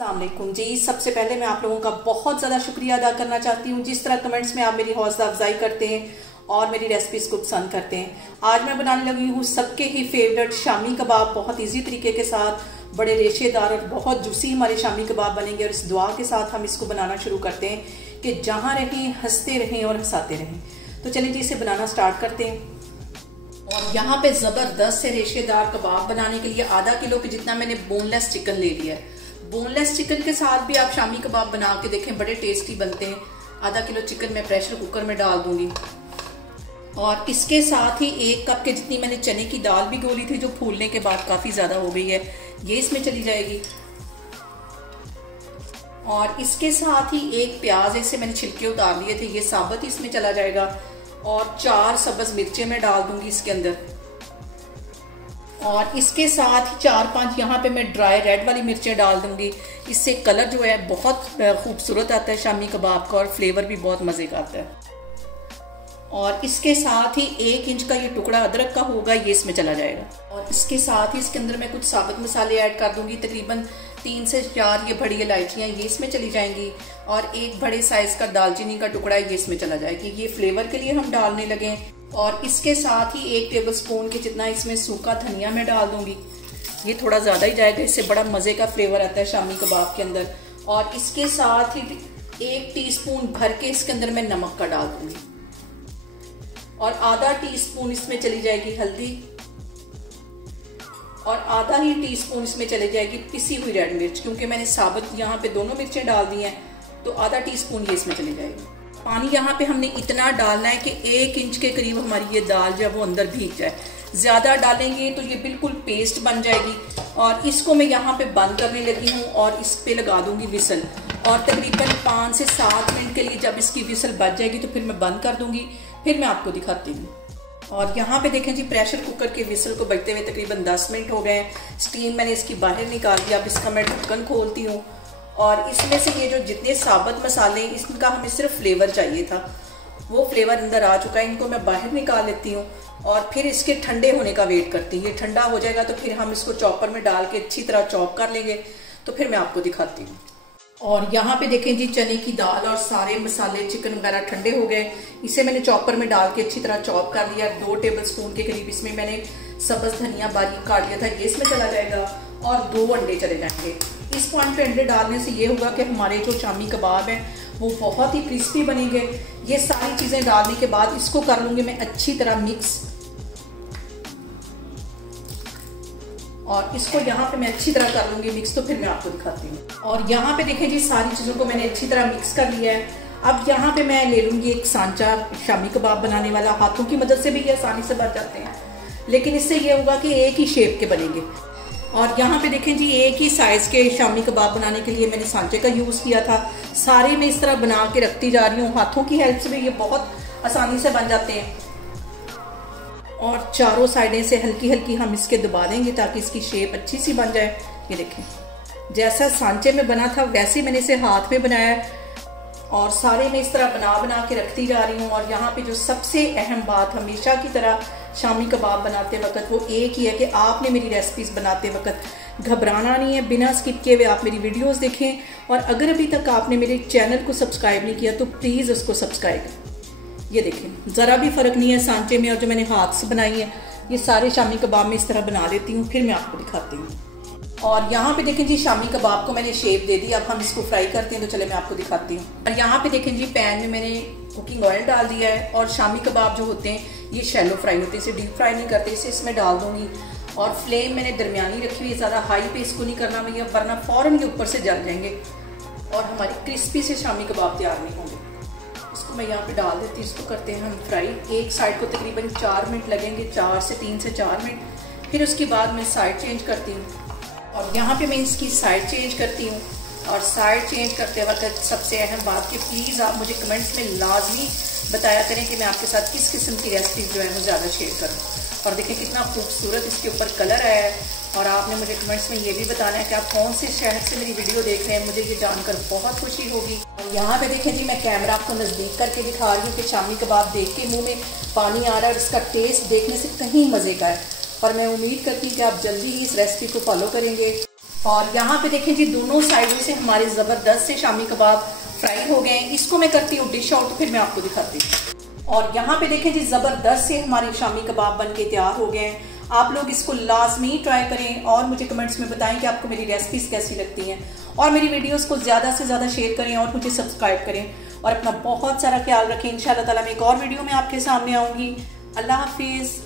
अस्सलाम वालेकुम जी। सबसे पहले मैं आप लोगों का बहुत ज़्यादा शुक्रिया अदा करना चाहती हूँ जिस तरह कमेंट्स में आप मेरी हौसला अफजाई करते हैं और मेरी रेसिपीज़ को पसंद करते हैं। आज मैं बनाने लगी हूँ सबके ही फेवरेट शामी कबाब, बहुत इजी तरीके के साथ, बड़े रेशेदार और बहुत जूसी हमारे शामी कबाब बनेंगे। और इस दुआ के साथ हम इसको बनाना शुरू करते हैं कि जहाँ रहें हंसते रहें और हंसाते रहें। तो चलिए जी, इसे बनाना स्टार्ट करते हैं। और यहाँ पे ज़बरदस्त से रेशेदार कबाब बनाने के लिए आधा किलो के जितना मैंने बोनलेस चिकन ले लिया है। बोनलेस चिकन के साथ भी आप शामी कबाब बना के देखें, बड़े टेस्टी बनते हैं। आधा किलो चिकन मैं प्रेशर कुकर में डाल दूंगी और इसके साथ ही 1 कप के जितनी मैंने चने की दाल भी गोली थी, जो फूलने के बाद काफ़ी ज़्यादा हो गई है, ये इसमें चली जाएगी। और इसके साथ ही 1 प्याज, इसे मैंने छिलके उतार लिए थे, ये साबुत इसमें चला जाएगा। और 4 सब्ज़ मिर्चें मैं डाल दूंगी इसके अंदर। और इसके साथ ही 4-5 यहाँ पे मैं ड्राई रेड वाली मिर्चें डाल दूंगी। इससे कलर जो है बहुत खूबसूरत आता है शामी कबाब का और फ्लेवर भी बहुत मज़े का आता है। और इसके साथ ही 1 इंच का ये टुकड़ा अदरक का होगा, ये इसमें चला जाएगा। और इसके साथ ही इसके अंदर मैं कुछ साबुत मसाले ऐड कर दूंगी। तकरीबन 3 से 4 ये बड़ी इलायचियाँ ये इसमें चली जाएंगी। और 1 बड़े साइज का दालचीनी का टुकड़ा ये इसमें चला जाएगी। ये फ्लेवर के लिए हम डालने लगे। और इसके साथ ही 1 टेबलस्पून के जितना इसमें सूखा धनिया मैं डाल दूंगी। ये थोड़ा ज़्यादा ही जाएगा, इससे बड़ा मज़े का फ्लेवर आता है शामी कबाब के अंदर। और इसके साथ ही 1 टीस्पून भर के इसके अंदर मैं नमक का डाल दूंगी। और आधा टीस्पून इसमें चली जाएगी हल्दी। और आधा ही टीस्पून इसमें चली जाएगी पिसी हुई रेड मिर्च, क्योंकि मैंने साबुत यहाँ पे दोनों मिर्चें डाल दी हैं, तो आधा टीस्पून ये इसमें चली जाएगी। पानी यहाँ पे हमने इतना डालना है कि 1 इंच के करीब हमारी ये दाल जो है वो अंदर भीग जाए। ज़्यादा डालेंगे तो ये बिल्कुल पेस्ट बन जाएगी। और इसको मैं यहाँ पे बंद करने लगी हूँ और इस पे लगा दूंगी विसल। और तकरीबन 5 से 7 मिनट के लिए जब इसकी विसल बच जाएगी तो फिर मैं बंद कर दूंगी। फिर मैं आपको दिखाती हूँ। और यहाँ पे देखें जी, प्रेशर कुकर के विसल को बजते हुए तकरीबन 10 मिनट हो गए। स्टीम मैंने इसकी बाहर निकाल दी। अब इसका मैं ढक्कन खोलती हूँ और इसमें से ये जो जितने साबुत मसाले, इसका हमें सिर्फ फ्लेवर चाहिए था, वो फ्लेवर अंदर आ चुका है। इनको मैं बाहर निकाल लेती हूँ और फिर इसके ठंडे होने का वेट करती हूँ। ये ठंडा हो जाएगा तो फिर हम इसको चॉपर में डाल के अच्छी तरह चॉप कर लेंगे, तो फिर मैं आपको दिखाती हूँ। और यहाँ पे देखें जी, चने की दाल और सारे मसाले, चिकन वगैरह ठंडे हो गए। इसे मैंने चॉपर में डाल के अच्छी तरह चॉप कर लिया। 2 टेबलस्पून के करीब इसमें मैंने सब्ज़ धनिया बारीक काट लिया था, ये इसमें चला जाएगा। और 2 अंडे चले जाएंगे। इस पॉइंट पे अंडे डालने से ये होगा कि हमारे जो शामी कबाब हैं वो बहुत ही क्रिस्पी बनेंगे। ये सारी चीज़ें डालने के बाद इसको कर लूँगी मैं अच्छी तरह मिक्स। और इसको यहाँ पे मैं अच्छी तरह कर लूँगी मिक्स, तो फिर मैं आपको दिखाती हूँ। और यहाँ पे देखें जी, सारी चीज़ों को मैंने अच्छी तरह मिक्स कर लिया है। अब यहाँ पे मैं ले लूँगी एक सांचा शामी कबाब बनाने वाला। हाथों की मदद से भी ये आसानी से बन जाते हैं, लेकिन इससे ये होगा कि एक ही शेप के बनेंगे। और यहाँ पे देखें जी, एक ही साइज़ के शामी कबाब बनाने के लिए मैंने सांचे का यूज़ किया था। सारे मैं इस तरह बना के रखती जा रही हूँ। हाथों की हेल्प से भी ये बहुत आसानी से बन जाते हैं। और चारों साइडें से हल्की हल्की हम इसके दबा देंगे ताकि इसकी शेप अच्छी सी बन जाए। ये देखें, जैसा सांचे में बना था वैसे मैंने इसे हाथ में बनाया। और सारे मैं इस तरह बना के रखती जा रही हूँ। और यहाँ पे जो सबसे अहम बात हमेशा की तरह शामी कबाब बनाते वक्त वो एक ही है कि आपने मेरी रेसिपीज़ बनाते वक्त घबराना नहीं है। बिना स्किप किए हुए आप मेरी वीडियोस देखें। और अगर अभी तक आपने मेरे चैनल को सब्सक्राइब नहीं किया तो प्लीज़ उसको सब्सक्राइब करें। ये देखें, ज़रा भी फ़र्क नहीं है सांचे में और जो मैंने हाथ से बनाई है। ये सारे शामी कबाब में इस तरह बना लेती हूँ, फिर मैं आपको दिखाती हूँ। और यहाँ पे देखें जी, शामी कबाब को मैंने शेप दे दी। अब हम इसको फ्राई करते हैं, तो चले मैं आपको दिखाती हूँ। और यहाँ पे देखें जी, पैन में मैंने कुकिंग ऑयल डाल दिया है। और शामी कबाब जो होते हैं ये शैलो फ्राई होते हैं, इसे डीप फ्राई नहीं करते। इसे इसमें डाल दूँगी। और फ्लेम मैंने दरमियानी रखी हुई है, ज़्यादा हाई पे इसको नहीं करना भैया, वरना फ़ौरन ये ऊपर से जल जाएंगे और हमारी क्रिस्पी से शामी कबाब तैयार नहीं होंगे। इसको मैं यहाँ पे डाल देती हूँ। इसको करते हैं हम फ्राई। एक साइड को तकरीबन 4 मिनट लगेंगे, 3 से 4 मिनट। फिर उसके बाद मैं साइड चेंज करती हूँ। और यहाँ पे मैं इसकी साइड चेंज करती हूँ। और साइड चेंज करते वक्त सबसे अहम बात कि प्लीज़ आप मुझे कमेंट्स में लाजमी बताया करें कि मैं आपके साथ किस किस्म की रेसिपी जो है वो ज़्यादा शेयर करूँ। और देखें कितना खूबसूरत इसके ऊपर कलर आया है। और आपने मुझे कमेंट्स में ये भी बताना है कि आप कौन से शहर से मेरी वीडियो देख रहे हैं, मुझे ये जानकर बहुत खुशी होगी। और यहाँ पे देखें जी, मैं कैमरा आपको नज़दीक करके दिखा रही हूँ कि शामी कबाब देख के मुँह में पानी आ रहा है और इसका टेस्ट देखने से कहीं मज़े का है। और मैं उम्मीद करती हूँ कि आप जल्दी ही इस रेसिपी को फॉलो करेंगे। और यहाँ पे देखें जी दोनों साइडों से हमारे ज़बरदस्त से शामी कबाब फ्राई हो गए हैं। इसको मैं करती हूँ डिश आउट, फिर मैं आपको दिखाती हूँ। और यहाँ पे देखें जी ज़बरदस्त से हमारे शामी कबाब बन के तैयार हो गए हैं। आप लोग इसको लाजमी ट्राई करें और मुझे कमेंट्स में बताएं कि आपको मेरी रेसिपीज कैसी लगती हैं, और मेरी वीडियोस को ज़्यादा से ज़्यादा शेयर करें और मुझे सब्सक्राइब करें, और अपना बहुत सारा ख्याल रखें। इंशाल्लाह ताला मैं एक और वीडियो में आपके सामने आऊँगी। अल्लाह हाफिज़।